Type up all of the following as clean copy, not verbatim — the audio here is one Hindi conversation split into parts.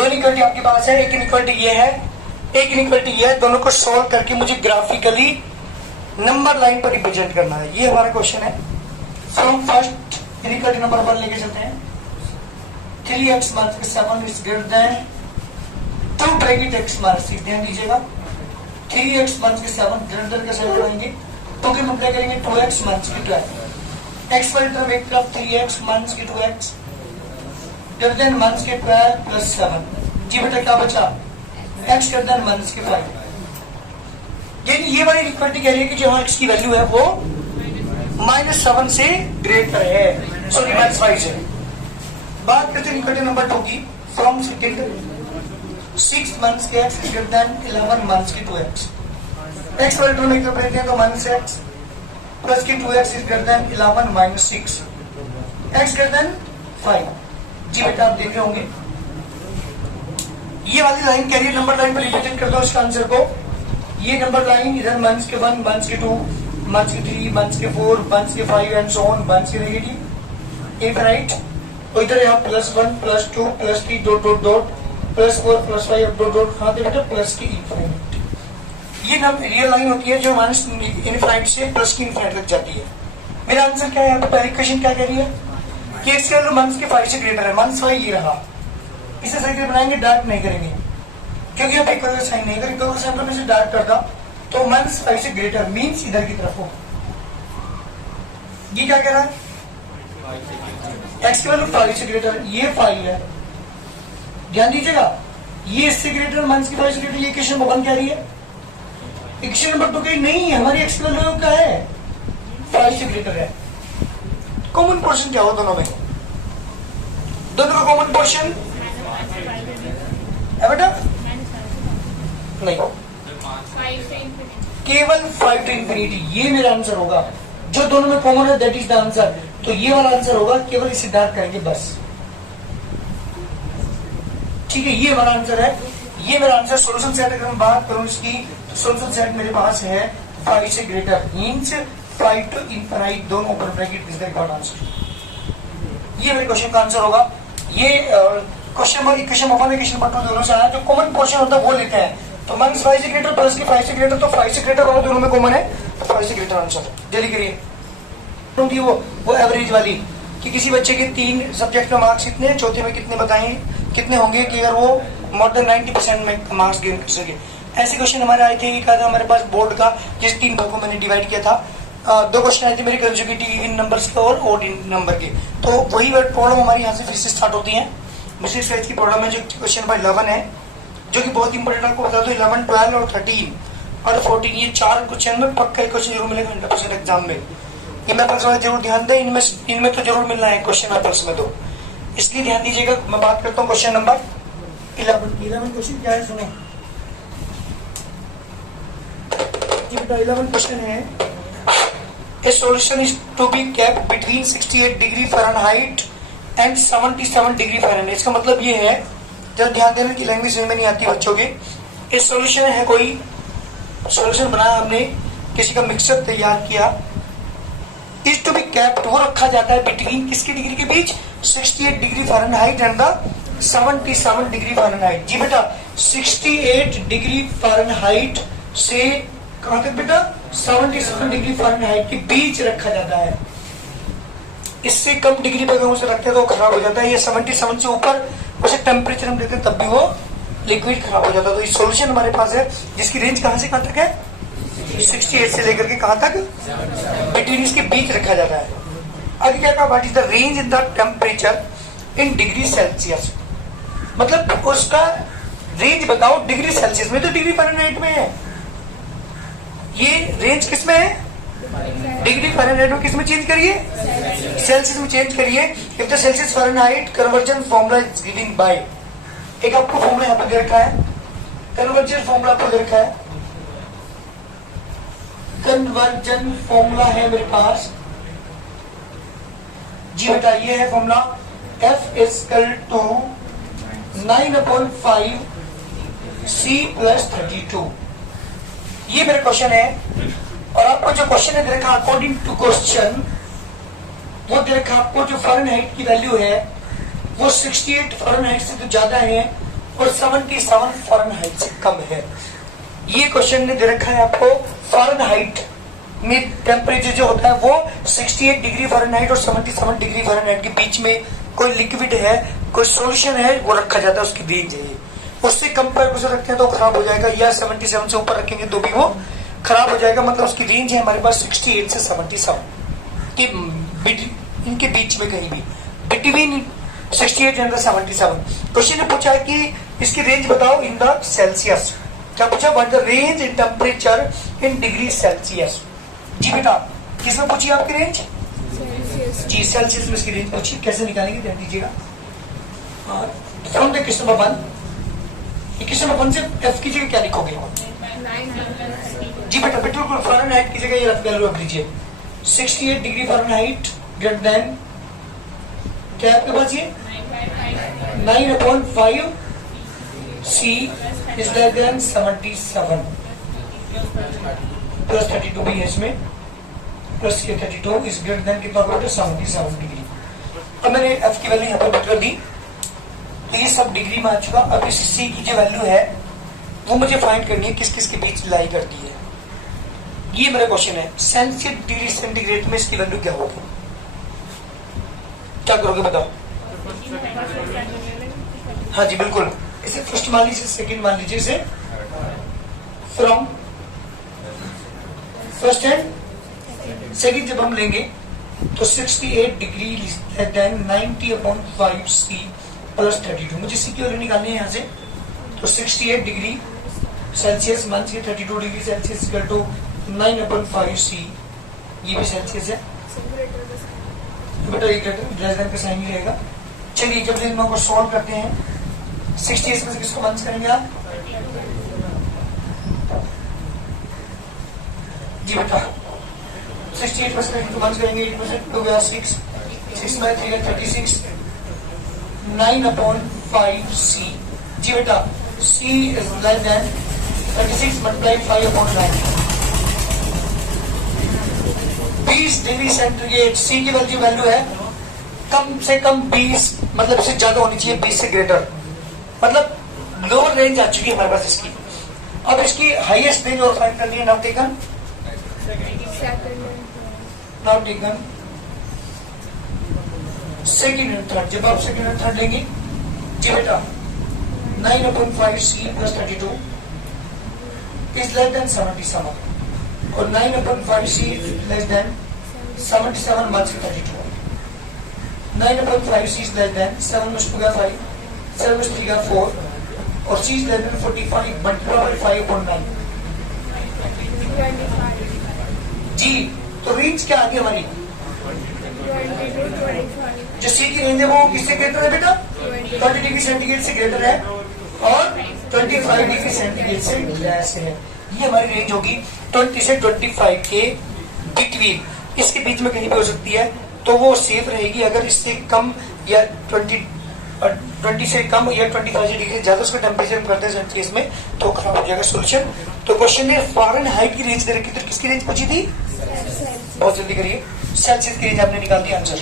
दो इनइक्वालिटी आपके पास है, एक इनइक्वालिटी ये है, एक इनइक्वालिटी ये है। दोनों को सॉल्व करके मुझे ग्राफिकली नंबर लाइन पर रिप्रेजेंट करना है। ये हमारा क्वेश्चन है। सो हम फर्स्ट इनइक्वालिटी नंबर 1 लेके चलते हैं। 3x - 7 is greater than 2 bracket x - 6। ध्यान दीजिएगा, 3x - 7 ग्रेटर देन कैसे बनाएंगे? 2 के मल्टीप्लाई करेंगे 2x - 12। x पर टर्म एक तरफ 3x - 2x greater than -12 plus 7। जी बेटा क्या बचा? x greater than -5। ये वाली इक्वालिटी कह रही है कि जो x की वैल्यू है वो -7 से ग्रेटर है, सॉरी -5 से। बात करते हैं इक्वालिटी नंबर 2 की। फ्रॉम सेकंड 6 मंथ्स के x is greater than 11 months के 2x। x वाले टर्म एक तरफ रहते हैं तो -x प्लस की 2x is greater than 11 - 6 x greater than 5। जी बेटा आप देख रहे होंगे ये वाली लाइन कह रही है नंबर लाइन पर रिप्रेजेंट कर दो इसका आंसर को। ये नंबर लाइन इधर मंथ्स के 1, मंथ्स के 2, मंथ्स के 3, मंथ्स के 4, मंथ्स के 5 एंड सो ऑन, मंथ्स के नेगेटिव इनफाइनाइट। तो इधर यहाँ +1 +2 +3 dot dot dot +4 +5 dot dot कहाँ थे बेटा? प्लस की इनफाइनाइट। ये रियल लाइन होती है जो माइनस इनफाइनाइट से प्लस की इनफाइनाइट तक जाती है। मेरा आंसर क्या है यहाँ पे? पहली क्वेश्चन क्या कह रही है कि x की वैल्यू मंथ्स के 5 से ग्रेटर है। -5 ये रहा, इसे सही से बनाएंगे, डार्क नहीं करेंगे क्योंकि अब इक्वल साइन नहीं करेंगे। इक्वल साइन पर डार्क करता तो -5 से ग्रेटर मीन्स इधर की तरफ हो। ये क्या कह रहा है? x की वैल्यू 5 से ग्रेटर, ये 5 है। ध्यान दीजिएगा, ये इससे ग्रेटर मंथ्स की 5 से ग्रेटर, ये क्वेश्चन नंबर 1 कह रही है। क्वेश्चन नंबर 2 कही नहीं, हमारी x की वैल्यू क्या है? 5 से ग्रेटर है। कॉमन पोर्शन क्या हो दोनों में? दोनों का कॉमन पोर्शन है बेटा? नहीं, केवल 5 to infinity। ये मेरा आंसर होगा। जो दोनों में कॉमन है दैट इज द आंसर। तो ये वाला आंसर होगा, केवल इसे डार्क करेंगे बस। ठीक है, ये हमारा आंसर है। ये मेरा आंसर। सॉल्यूशन सेट अगर मैं बात करूं इसकी, तो सॉल्यूशन सेट मेरे पास है 5 से ग्रेटर मींस 5 to infinite, दोनों open bracket is the correct answer. ये मेरे क्वेश्चन का आंसर होगा। ये क्वेश्चन नंबर 1 क्वेश्चन नंबर 2 दोनों से आया। जो कॉमन पोर्शन होता है वो लेते हैं। तो -5 से ग्रेटर प्लस की 5 से ग्रेटर, तो 5 से ग्रेटर वाला दोनों में कॉमन है, तो 5 से ग्रेटर आंसर। जल्दी करिए। वो एवरेज वाली कि किसी बच्चे के 3 सब्जेक्ट में मार्क्स कितने, चौथे में कितने बताएं, कितने होंगे कि अगर वो मोर देन 90% में मार्क्स गेन कर सके। ऐसे क्वेश्चन हमारे आए थे। एक था हमारे पास बोर्ड का, जिस 3 भागों मैंने डिवाइड किया था। 2 क्वेश्चन आए थे मेरे कंसेक्यूटिव इवन नंबर्स के और ऑड नंबर के। तो वही प्रॉब्लम हमारी यहाँ से फिर से स्टार्ट होती है। मिस्टर साइज की प्रॉब्लम है जो क्वेश्चन नंबर 11 है, जो कि बहुत इंपॉर्टेंट। आपको बता दो 11, 12 और 13 और 14 ये 4 क्वेश्चन में पक्का क्वेश्चन जरूर मिलेगा 100% एग्जाम में। ये मैं जरूर ध्यान दें, इनमें तो जरूर मिलना है क्वेश्चन पेपर्स में, तो इसलिए ध्यान दीजिएगा। मैं बात करता हूँ क्वेश्चन नंबर 11 क्वेश्चन क्या है सुनो। 11 क्वेश्चन है, A solution is to be kept between 68 degree Fahrenheit and 77 degree Fahrenheit. इसका मतलब ये है, जब ध्यान देने की लैंग्वेज में नहीं आती बच्चों के। इस सॉल्यूशन है, कोई सॉल्यूशन बनाया हमने, किसी का मिक्सचर तैयार किया। इज टू बी केप्ट, वो रखा जाता है बिटवीन किसकी डिग्री के बीच? 68 degree Fahrenheit and the 77 degree Fahrenheit. जी बेटा 68 डिग्री फ़ारेनहाइट से कहां तक बेटा? 77 डिग्री फ़ारेनहाइट के बीच रखा जाता है। इससे कम डिग्री पर उसे रखते हैं तो खराब हो जाता है। ये 77 से ऊपर उसे टेम्परेचर हम देते हैं तब भी वो लिक्विड खराब हो जाता है। तो ये सॉल्यूशन हमारे पास है जिसकी रेंज कहां से कहां तक है? 68 से लेकर के कहां तक? बिटवीन इसके बीच रखा जाता है। आगे क्या कहा? What is the range in the temperature in degree Celsius. मतलब उसका रेंज बताओ डिग्री सेल्सियस में, तो डिग्री फ़ारेनहाइट में है। ये रेंज किस में है? डिग्री फ़ारेनहाइट में। किस में चेंज करिए? सेल्सियस में चेंज करिए। If the Celsius Fahrenheit conversion formula is given by, एक आपको फॉर्मूला यहाँ पे दे रखा है, कन्वर्जन फॉर्मूला आपको दे रखा है। कन्वर्जन फॉर्मूला है मेरे पास। जी बेटा ये है फॉर्मूला, F = 9/5 C + 32। ये मेरा क्वेश्चन है। और आपको जो क्वेश्चन है दे रखा अकॉर्डिंग टू क्वेश्चन, वो दे रखा आपको जो फ़ारेनहाइट की वैल्यू है वो 68 फ़ारेनहाइट से तो ज्यादा है, और 77 फ़ारेनहाइट से कम है। ये क्वेश्चन ने दे रखा है आपको, फ़ारेनहाइट में टेम्परेचर जो होता है वो 68 डिग्री फ़ारेनहाइट और 77 डिग्री फ़ारेनहाइट के बीच में कोई लिक्विड है, कोई सॉल्यूशन है, वो रखा जाता है, उसकी रेंज है। उससे कम पर कुछ रखते हैं तो खराब हो जाएगा, या 77 से ऊपर रखेंगे तो भी वो खराब हो जाएगा। मतलब उसकी रेंज है हमारे पास 68 से 77 के इनके बीच में, कहीं भी बिटवीन 68 एंड 77। क्वेश्चन ने पूछा है कि इसकी रेंज बताओ इन द सेल्सियस। क्या पूछा? What the range in temperature in degree Celsius. जी बेटा, किसमें पूछी आपकी रेंज? जी, सेल्सियस में इसकी रेंज पूछी। कैसे निकालेंगे ध्यान दीजिएगा। From the question number 1, question number 1 से एफ की जगह क्या लिखोगे? जी बेटा, बिल्कुल फ़ारेनहाइट की जगह ये वैल्यू रख लीजिए। 68 डिग्री फ़ारेनहाइट ग्रेटर देन, क्या आपके पास ये 9/5 C is less then 77 plus 32 भी है इसमें, प्लस ये 32 इज ग्रेटर देन कितना होगा? 77 डिग्री। अब मैंने एफ की वैल्यू यहाँ पर पुट कर दी, तो ये सब डिग्री में आ चुका। अब इस सी की जो वैल्यू है वो मुझे फाइंड करनी है किस किस के बीच लाई करती है। ये मेरा क्वेश्चन है। सेल्सियस डिग्री सेंटीग्रेड में इसकी वैल्यू क्या होगी? क्या करोगे बताओ? हाँ जी बिल्कुल, इसे फर्स्ट मान लीजिए, सेकेंड मान लीजिए, इसे फ्रॉम फर्स्ट एंड सेकेंड जब हम लेंगे तो 68 degree less than 90/5 C plus 32। मुझे सी की वैल्यू निकालनी है यहाँ से। तो 68 degree Celsius minus 32 degree Celsius equal to 9/5 C, ये भी सेल्सियस है बेटा, ये लेस देन का साइन ही रहेगा। चलिए जब इन को सॉल्व करते हैं, 68 में से किसको माइनस करेंगे आप? जी बेटा, 68% माइनस करेंगे, 8% हो गया 6, 6 में 3 36, 9/5 C। जी बेटा, C is less then 36 multiply 5/9। 20 degree centigrade C की वैल्यू है कम से कम 20, मतलब इससे ज्यादा होनी चाहिए, 20 से ग्रेटर, मतलब लोअर रेंज आ चुकी है हमारे पास इसकी। अब इसकी हाईएस्ट रेंज और फाइंड करनी है। Now taken second and third. जब आप सेकेंड एंड थर्ड लेंगे, जी बेटा 9/5 C plus 32 is less then 77 और 9/5 C less than 77 minus 32। 9/5 C is less than 7 में 2 का 5, 7 में 3 का 4 और C is less than 45 multiplied by 5/9। जी, तो रेंज क्या आ गई हमारी? जो C की रेंज है वो किससे ग्रेटर है बेटा? 20 डिग्री सेंटीग्रेड से ग्रेटर है और 25 डिग्री सेंटीग्रेड से लेस है। ये हमारी रेंज होगी 20 से 25 के बिटवीन, इसके बीच में कहीं भी हो सकती है, तो वो सेफ रहेगी। अगर इससे कम या 20 से कम या 25 डिग्री ज्यादा उसका टेम्परेचर करते हैं सेल्सियस में तो खराब हो जाएगा सोल्यूशन। तो क्वेश्चन ने फ़ारेनहाइट की रेंज दे रखी थी, किसकी रेंज पूछी थी? बहुत जल्दी करिए, सेल्सियस की रेंज आपने निकाल दी आंसर।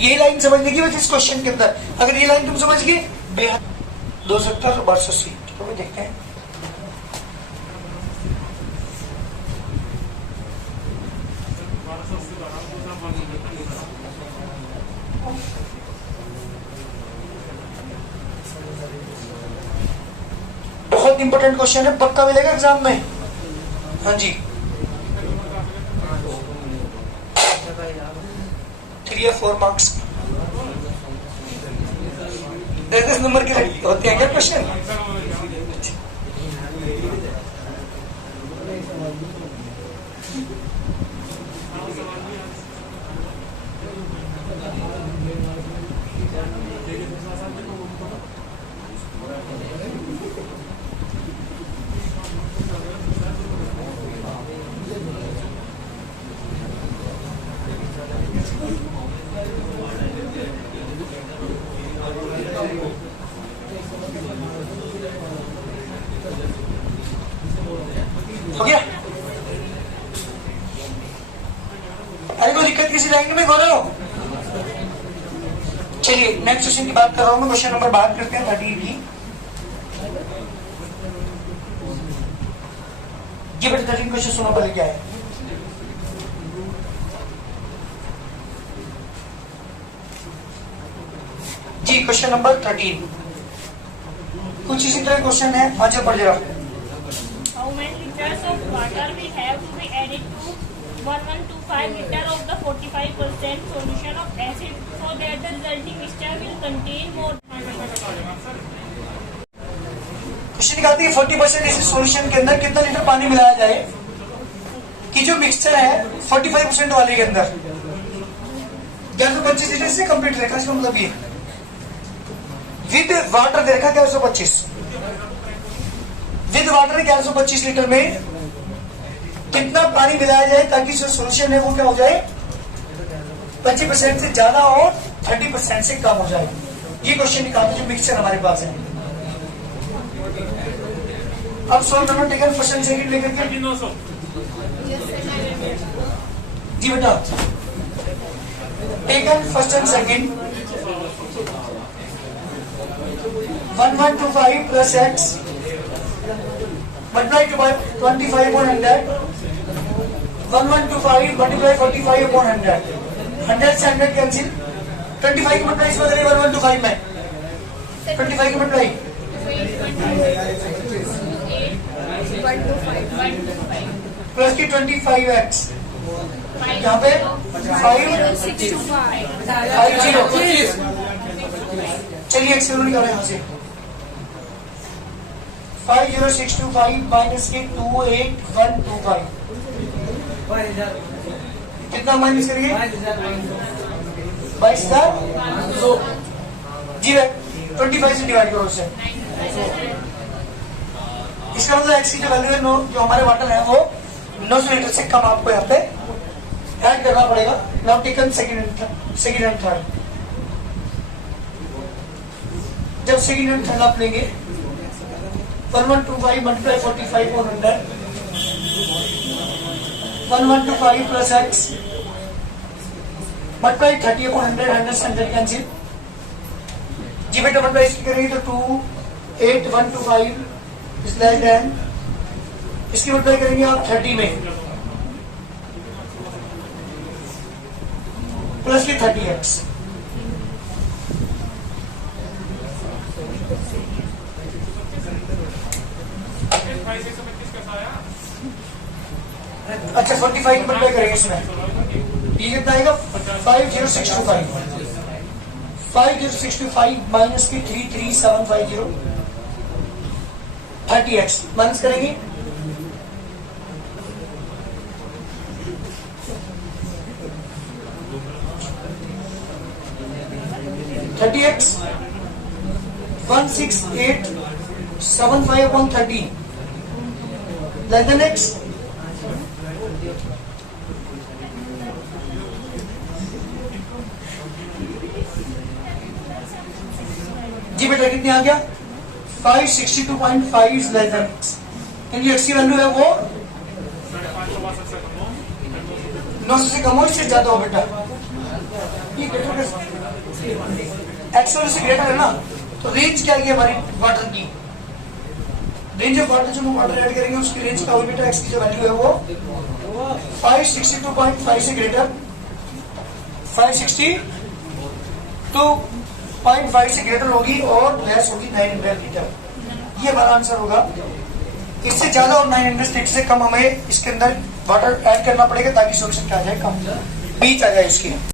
ये लाइन समझने की वजह इस क्वेश्चन के अंदर, अगर ये लाइन तुम समझ गए, बेहद 270 वर्सेस C। तो देखते हैं बहुत इंपॉर्टेंट क्वेश्चन है, पक्का मिलेगा एग्जाम में। हाँ जी, 3 या 4 मार्क्स 10 नंबर के होते हैं क्या क्वेश्चन? हो गया? अरे कोई दिक्कत किसी लाइन में बोलो। चलिए चलिए नेक्स्ट क्वेश्चन की बात कर रहा हूं मैं, क्वेश्चन नंबर बात करते हैं 30 की। ये बेटा 13 क्वेश्चन सुनो पहले क्या है। जी क्वेश्चन नंबर 13 कुछ इसी तरह क्वेश्चन है, आगे पढ़ जाओ। How many liters of water will have to be added to 1125 liter of the 45% solution of acid so that the resulting mixture will contain more? Question निकालती है 40% इस सॉल्यूशन के अंदर कितना लीटर पानी मिलाया जाए कि जो मिक्सचर है 45% वाले के अंदर 1125 लीटर से कंप्लीट रहेगा। इसका मतलब ये विद वाटर दे रखा 1125, विद वाटर 1125 लीटर में कितना पानी मिलाया जाए ताकि जो सॉल्यूशन है वो क्या हो जाए 25% से ज्यादा और 30% से कम हो जाए। ये क्वेश्चन निकालते जो मिक्सचर हमारे पास है। अब सॉल्व करना टेकन फर्स्ट एंड सेकंड लेकर के जी बेटा taken first and second 1125 plus x multiplied by 25 upon 100, 1125 multiply 45 upon 100, 100 से 100 कैंसिल, 25 का मल्टीप्लाई इसमें करेंगे 1125 में 25 का मल्टीप्लाई 125 प्लस की 25x यहाँ पे 550 चलिए एक्सेल निकालें यहाँ से 50625 माइनस के 28125 कितना माइनस करिए 22,000 जी 25 से डिवाइड करो उससे। इसका मतलब एक्स की जो वैल्यू है जो हमारे वाटर है वो 900 लीटर से कम आपको यहाँ पे ऐड करना पड़ेगा। Now taken second and third. जब सेकंड एंड थर्ड आप लेंगे 1125 मल्टीप्लाई 45 और 100 1125 प्लस एक्स मल्टीप्लाई 30 अपॉन 100 100 से 100 कैंसिल जी बेटा मल्टीप्लाई इसकी करेंगे तो 28125 इज लेस देन इसकी मल्टीप्लाई करेंगे आप 30 में प्लस की 30x अच्छा 45 मल्टीप्लाई करेंगे इसमें ये कितना आएगा 50625 माइनस की 33750 30x माइनस करेंगे thirty X 16875 upon 30 less than X जी बेटा कितने आ गया 562.5 इज लेस देन एक्स क्योंकि एक्स की वैल्यू है वो 900 से कम हो इससे ज्यादा हो बेटा एक्स से ग्रेटर है ना तो रेंज क्या है हमारी वाटर की रेंज ऑफ वाटर जो हम वाटर ऐड करेंगे उसकी रेंज क्या होगी बेटा एक्स की जो वैल्यू है वो 562.5 से ग्रेटर 562.5 से ग्रेटर होगी और लेस होगी 900 लीटर। ये हमारा आंसर होगा। इससे ज्यादा और 900 लीटर से कम हमें इसके अंदर वाटर ऐड करना पड़ेगा ताकि सॉल्यूशन क्या आ जाए कम बीच आ जाए इसकी।